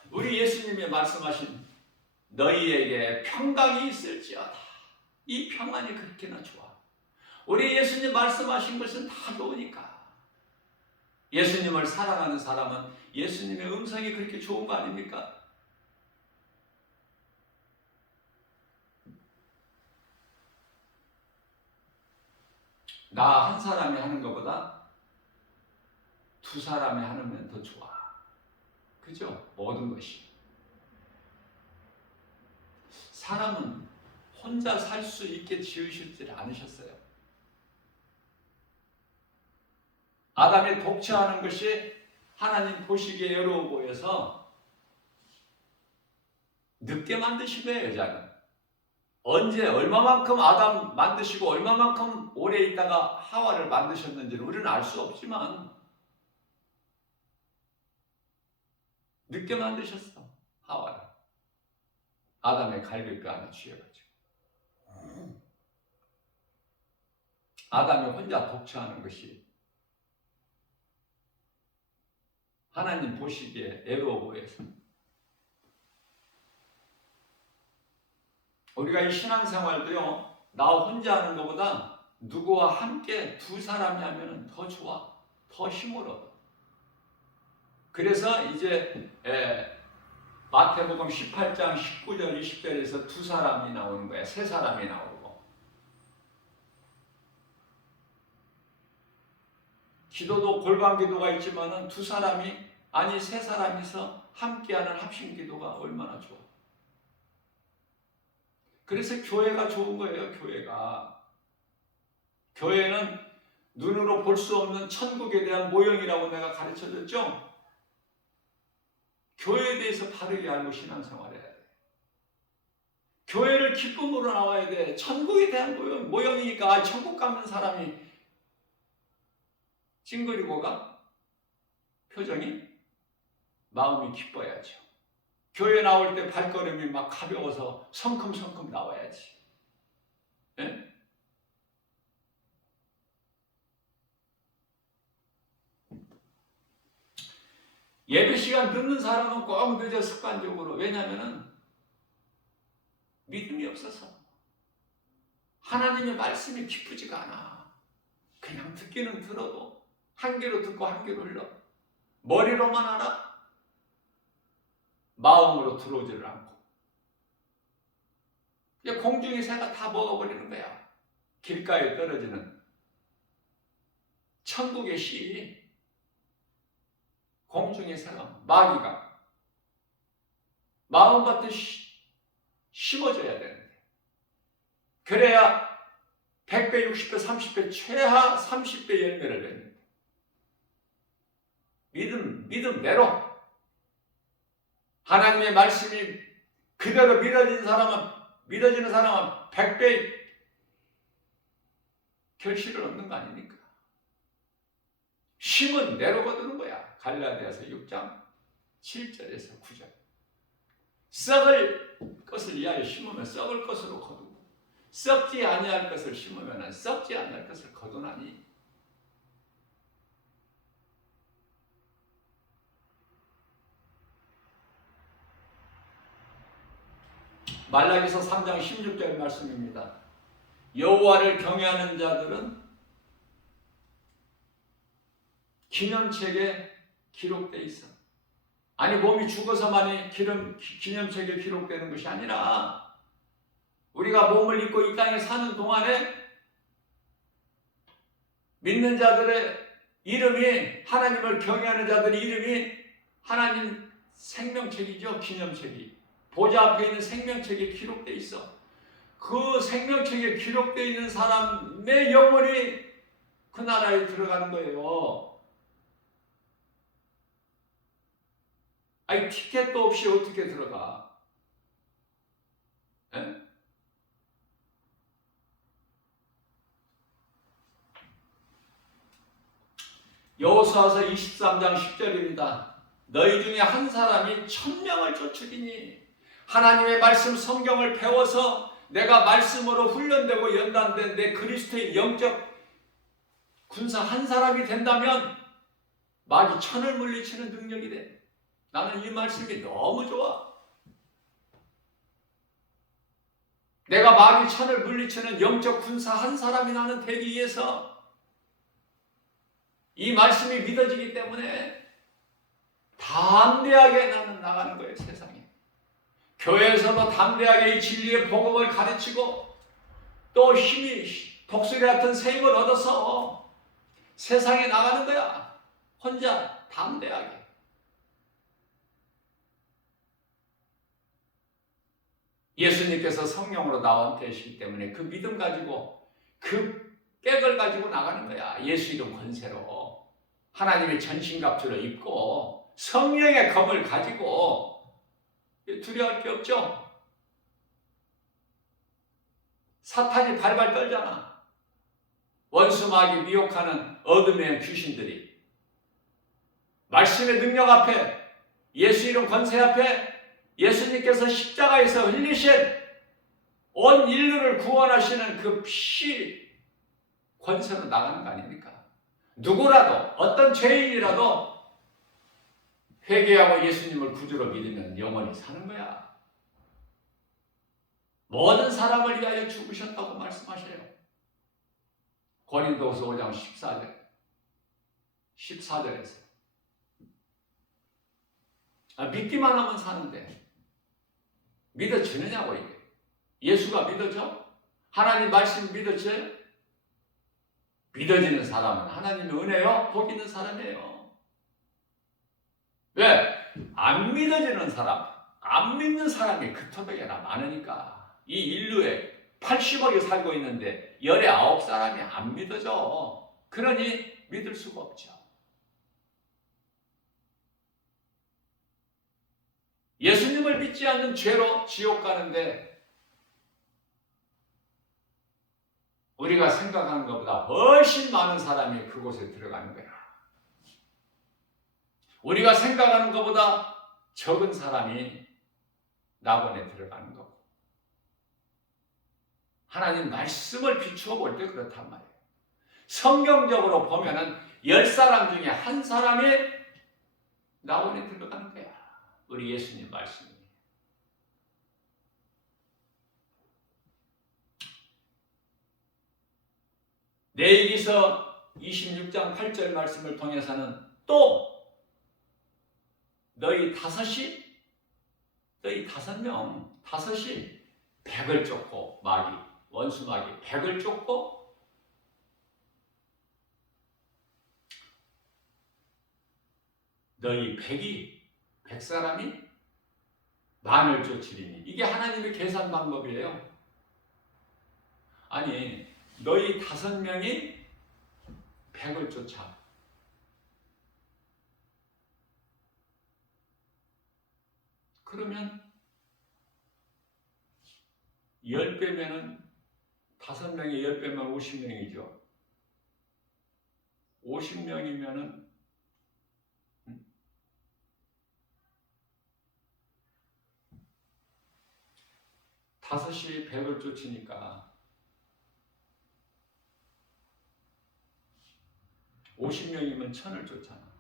우리 예수님이 말씀하신 너희에게 평강이 있을지어다. 이 평안이 그렇게나 좋아. 우리 예수님 말씀하신 것은 다 좋으니까. 예수님을 사랑하는 사람은 예수님의 음성이 그렇게 좋은 거 아닙니까? 나 한 사람이 하는 것보다 두 사람이 하면 더 좋아. 그죠? 모든 것이. 사람은 혼자 살 수 있게 지으시지 않으셨어요. 아담이 독처하는 것이 하나님 보시기에 어려워 보여서 늦게 만드신 거예요, 여자는. 언제 얼마만큼 아담 만드시고 얼마만큼 오래 있다가 하와를 만드셨는지는 우리는 알 수 없지만 늦게 만드셨어, 하와를. 아담의 갈비뼈 하나 쥐어가지고. 아담이 혼자 독처하는 것이 하나님 보시기에 애로워 보여서. 우리가 이 신앙생활도요, 나 혼자 하는 것보다 누구와 함께 두 사람이 하면 더 좋아, 더 힘을 얻어. 그래서 이제 마태복음 18장 19절 20절에서 두 사람이 나오는 거야. 세 사람이 나오고. 기도도 골방 기도가 있지만은 두 사람이 아니 세 사람이서 함께하는 합심 기도가 얼마나 좋아. 그래서 교회가 좋은 거예요. 교회는 눈으로 볼 수 없는 천국에 대한 모형이라고 내가 가르쳐줬죠. 교회에 대해서 바르게 알고 신앙생활해야 돼. 교회를 기쁨으로 나와야 돼. 천국에 대한 모형이니까 천국 가는 사람이 찡그리고 가? 표정이? 마음이 기뻐야죠. 교회 나올 때 발걸음이 막 가벼워서 성큼성큼 나와야지. 예? 예배 시간 늦는 사람은 꼭 늦어 습관적으로. 왜냐하면 믿음이 없어서 하나님의 말씀이 기쁘지가 않아. 그냥 듣기는 들어도 한 귀로 듣고 한 귀로 흘러. 머리로만 알아. 마음으로 들어오지를 않고. 공중의 새가 다 먹어버리는 거야. 길가에 떨어지는 천국의 씨. 공중의 새가, 마귀가 마음밭에 심어줘야 되는데, 그래야 100배, 60배, 30배, 최하 30배 열매를 냅니다. 믿음대로 하나님의 말씀이 그대로 믿어지는 사람은 100배 결실을 얻는 거 아닙니까? 심은 내로 거두는 거야. 갈라디아서 6장 7절에서 9절. 썩을 것을 위하여 심으면 썩을 것으로 거두고, 썩지 아니할 것을 심으면 썩지 아니할 것을 거두나니. 말라기서 3장 16절 말씀입니다. 여호와를 경외하는 자들은 기념책에 기록되어 있어. 아니, 몸이 죽어서만이 기념책에 기록되는 것이 아니라 우리가 몸을 입고 이 땅에 사는 동안에 믿는 자들의 이름이, 하나님을 경외하는 자들의 이름이 하나님 생명책이죠. 기념책이 보좌 앞에 있는 생명책에 기록되어 있어. 그 생명책에 기록되어 있는 사람의 영혼이 그 나라에 들어가는 거예요. 아니, 티켓도 없이 어떻게 들어가? 에? 여호수아서 23장 10절입니다. 너희 중에 한 사람이 1000명을 쫓으리니 하나님의 말씀 성경을 배워서 내가 말씀으로 훈련되고 연단된 내 그리스도의 영적 군사 한 사람이 된다면 마귀 1000을 물리치는 능력이 돼. 나는 이 말씀이 너무 좋아. 내가 마귀 1000을 물리치는 영적 군사 한 사람이 나는 되기 위해서 이 말씀이 믿어지기 때문에 담대하게 나는 나가는 거예요, 세상에. 교회에서도 담대하게 이 진리의 복음을 가르치고 또 독수리 같은 새 힘을 얻어서 세상에 나가는 거야. 혼자 담대하게. 예수님께서 성령으로 나와 함께 하시기 때문에 그 믿음 가지고, 그 빽을 가지고 나가는 거야. 예수 이름 권세로 하나님의 전신갑주를 입고 성령의 검을 가지고 두려워할 게 없죠. 사탄이 발발 떨잖아. 원수 마귀 미혹하는 어둠의 귀신들이 말씀의 능력 앞에, 예수 이름 권세 앞에, 예수님께서 십자가에서 흘리신 온 인류를 구원하시는 그 피 권세로 나가는 거 아닙니까? 누구라도, 어떤 죄인이라도 회개하고 예수님을 구주로 믿으면 영원히 사는 거야. 모든 사람을 위하여 죽으셨다고 말씀하셔요. 고린도후서 5장 14절에서 믿기만 하면 사는데 믿어지느냐고. 이게 예수가 믿어져? 하나님 말씀 믿어져요? 믿어지는 사람은 하나님의 은혜요, 복 있는 사람이에요. 왜? 안 믿어지는 사람, 안 믿는 사람이 그 토백에나 많으니까. 이 인류에 80억이 살고 있는데 19사람이 안 믿어져. 그러니 믿을 수가 없죠. 예수님을 믿지 않는 죄로 지옥 가는데 우리가 생각하는 것보다 훨씬 많은 사람이 그곳에 들어가는 거야. 우리가 생각하는 것보다 적은 사람이 낙원에 들어가는 거고. 하나님 말씀을 비추어 볼 때 그렇단 말이에요. 성경적으로 보면은 10사람 중에 한 사람이 낙원에 들어가는 거야. 우리 예수님 말씀이. 레위기서 26장 8절 말씀을 통해서는 또 너희 다섯 명, 다섯이 백을 쫓고 원수 마귀 백을 쫓고 너희 백 사람이 만을 쫓으리니 이게 하나님의 계산 방법이에요. 아니 너희 5명이 백을 쫓아. 그러면 10배면은 5명이 10배면 50명이죠. 50명이면은 5이 100을 쫓으니까 50명이면 1000을 쫓잖아.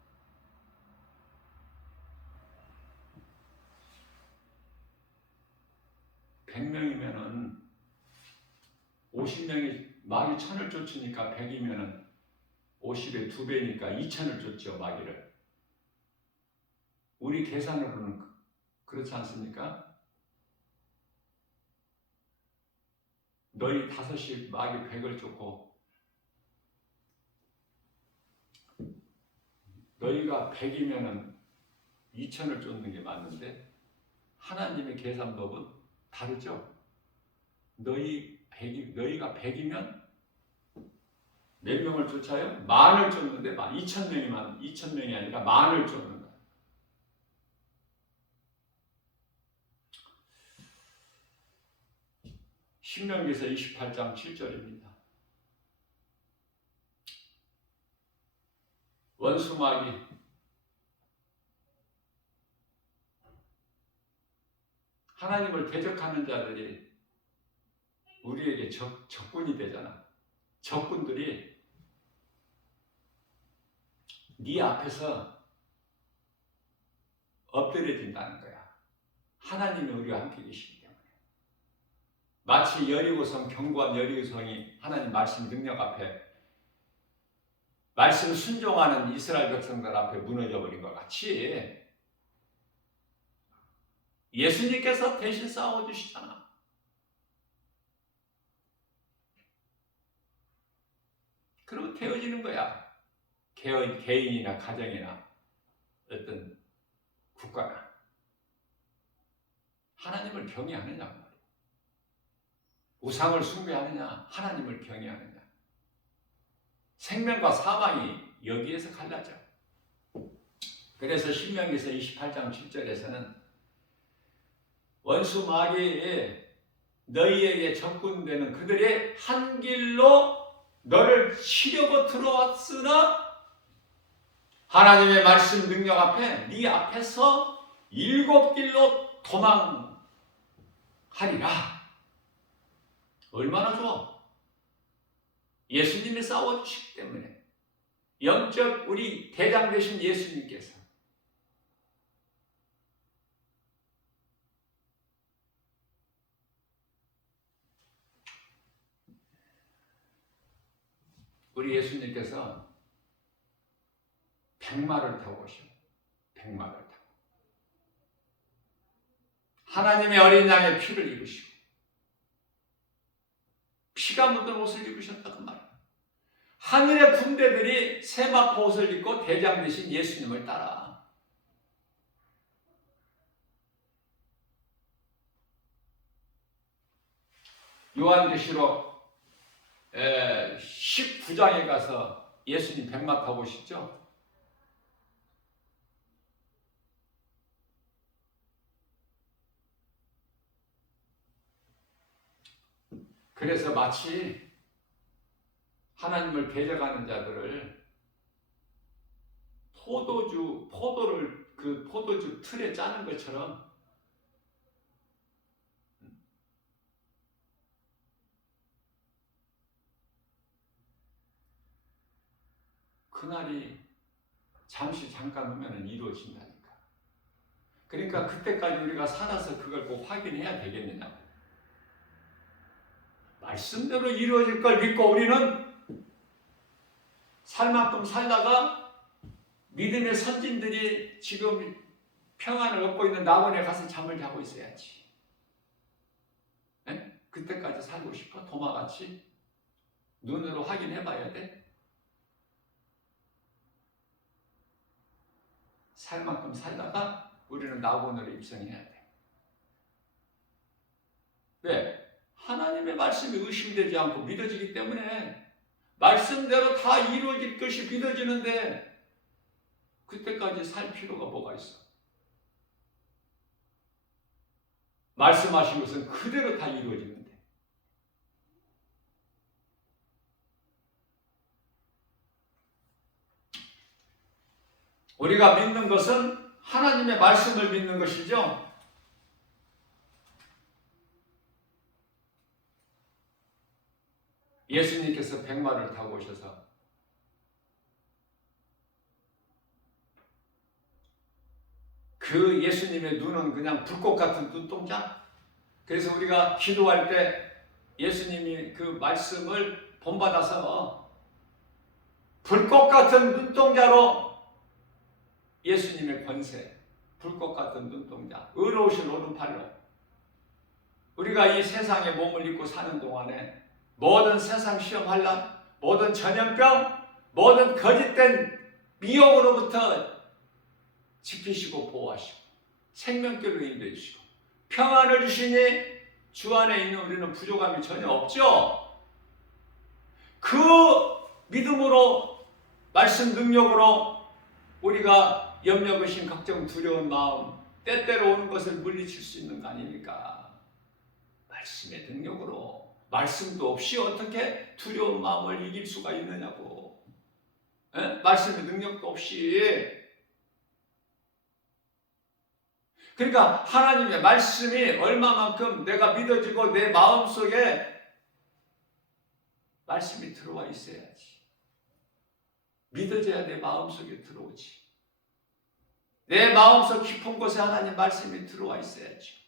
100명이면은 50명이 마귀 1000을 쫓으니까 100이면은 50의 2배니까 2000을 쫓죠, 마귀를. 우리 계산으로는 그렇지 않습니까? 너희 5이 마귀 100을 쫓고 너희가 100이면은 2000을 쫓는 게 맞는데 하나님의 계산법은 다르죠. 너희가 100이면 몇 명을 쫓아요? 만을 쫓는데 2000명이 아니라 만을 쫓는 거예요. 신명기서 28장 7절입니다. 원수 마귀 하나님을 대적하는 자들이 우리에게 적군이 되잖아. 적군들이 네 앞에서 엎드려진다는 거야. 하나님이 우리와 함께 계시기 때문에. 마치 여리고성, 견고한 여리고성이 하나님 말씀 능력 앞에 말씀 순종하는 이스라엘 백성들 앞에 무너져버린 것 같이 예수님께서 대신 싸워주시잖아. 그리고 태워지는 거야. 개인이나 가정이나 어떤 국가나. 하나님을 경외하느냐 말이야. 우상을 숭배하느냐, 하나님을 경외하느냐. 생명과 사망이 여기에서 갈라져. 그래서 신명기서 28장 7절에서는 원수 마귀에 너희에게 적군되는 그들의 한 길로 너를 치려고 들어왔으나 하나님의 말씀 능력 앞에 네 앞에서 7길로 도망하리라. 얼마나 좋아. 예수님이 싸워주시기 때문에 영적 우리 대장 되신 예수님께서 우리 예수님께서 백마를 타고 오셔. 백마를 타고 하나님의 어린 양의 피를 입으시고 피가 묻은 옷을 입으셨다 그 말이야. 하늘의 군대들이 세마포 옷을 입고 대장 되신 예수님을 따라 요한계시록 19장에 가서 예수님 백마 타고 오시죠? 그래서 마치 하나님을 배제하는 자들을 포도를 그 포도주 틀에 짜는 것처럼 그날이 잠깐 후면은 이루어진다니까. 그러니까 그때까지 우리가 살아서 그걸 꼭 확인해야 되겠느냐고. 말씀대로 이루어질 걸 믿고 우리는 살 만큼 살다가 믿음의 선진들이 지금 평안을 얻고 있는 낙원에 가서 잠을 자고 있어야지. 에? 그때까지 살고 싶어? 도마같이? 눈으로 확인해 봐야 돼? 살 만큼 살다가 우리는 낙원으로 입성해야 돼. 왜? 하나님의 말씀이 의심되지 않고 믿어지기 때문에 말씀대로 다 이루어질 것이 믿어지는데 그때까지 살 필요가 뭐가 있어? 말씀하신 것은 그대로 다 이루어지는데. 우리가 믿는 것은 하나님의 말씀을 믿는 것이죠. 예수님께서 백마를 타고 오셔서 그 예수님의 눈은 그냥 불꽃 같은 눈동자. 그래서 우리가 기도할 때 예수님이 그 말씀을 본받아서 불꽃 같은 눈동자로 예수님의 권세, 불꽃 같은 눈동자, 의로우신 오른팔로 우리가 이 세상에 몸을 입고 사는 동안에 모든 세상 시험 환난, 모든 전염병, 모든 거짓된 미혹으로부터 지키시고 보호하시고 생명길로 인도해 주시고 평안을 주시니 주 안에 있는 우리는 부족함이 전혀 없죠. 그 믿음으로 말씀 능력으로 우리가 염려, 의심, 걱정, 두려운 마음 때때로 오는 것을 물리칠 수 있는 거 아닙니까? 말씀의 능력으로. 말씀도 없이 어떻게 두려운 마음을 이길 수가 있느냐고. 에? 말씀의 능력도 없이. 그러니까 하나님의 말씀이 얼마만큼 내가 믿어지고 내 마음속에 말씀이 들어와 있어야지. 믿어져야 내 마음속에 들어오지. 내 마음속 깊은 곳에 하나님 말씀이 들어와 있어야지.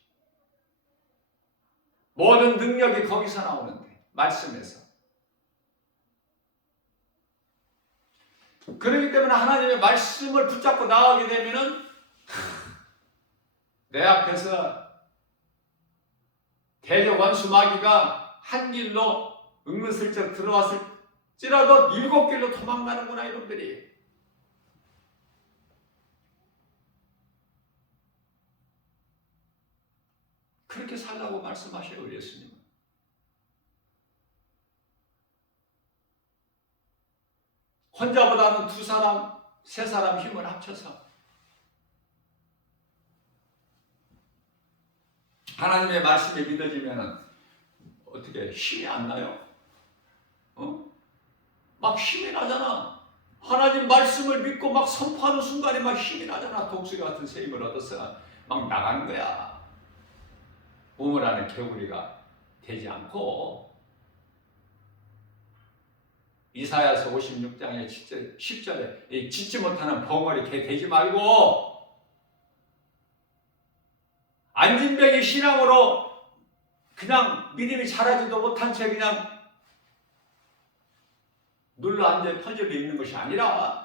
모든 능력이 거기서 나오는데, 말씀에서. 그렇기 때문에 하나님의 말씀을 붙잡고 나가게 되면은 내 앞에서 대적 원수 마귀가 한 길로 은근슬쩍 들어왔을지라도 7길로 도망가는구나 이놈들이. 그렇게 살라고 말씀하셔요 우리 예수님은. 혼자보다는 2사람, 3사람 힘을 합쳐서 하나님의 말씀이 믿어지면 어떻게 힘이 안 나요? 막 힘이 나잖아. 하나님 말씀을 믿고 막 선포하는 순간에 막 힘이 나잖아. 독수리 같은 새 힘을 얻어서 막 나가는 거야. 우물하는 개구리가 되지 않고. 이사야서 56장의 10절에 짖지 못하는 벙어리 개 되지 말고 안진뱅이 신앙으로 그냥 믿음이 자라지도 못한 채 그냥 눌러앉아 퍼져 있는 것이 아니라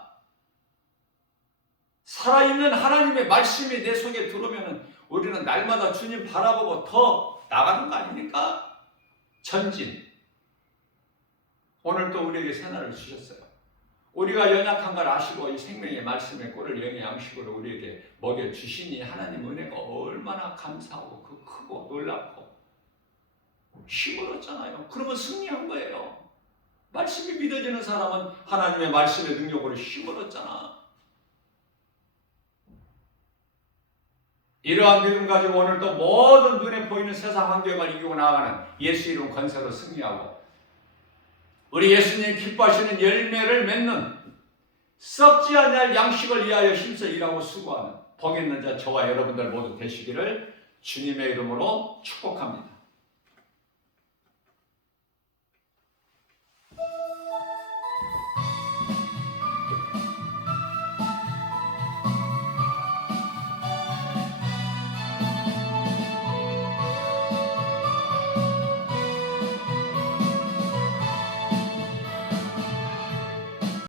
살아있는 하나님의 말씀이 내 속에 들어오면 우리는 날마다 주님 바라보고 더 나가는 거 아닙니까? 전진. 오늘 또 우리에게 새날을 주셨어요. 우리가 연약한 걸 아시고 이 생명의 말씀의 꼴을 영의 양식으로 우리에게 먹여주시니 하나님 은혜가 얼마나 감사하고 크고 놀랍고 힘을 얻잖아요. 그러면 승리한 거예요. 말씀이 믿어지는 사람은 하나님의 말씀의 능력으로 힘을 얻잖아. 이러한 믿음 가지고 오늘도 모든 눈에 보이는 세상 환경을 이기고 나아가는 예수 이름 권세로 승리하고 우리 예수님 기뻐하시는 열매를 맺는 썩지 않을 양식을 위하여 힘써 일하고 수고하는 복 있는 자 저와 여러분들 모두 되시기를 주님의 이름으로 축복합니다.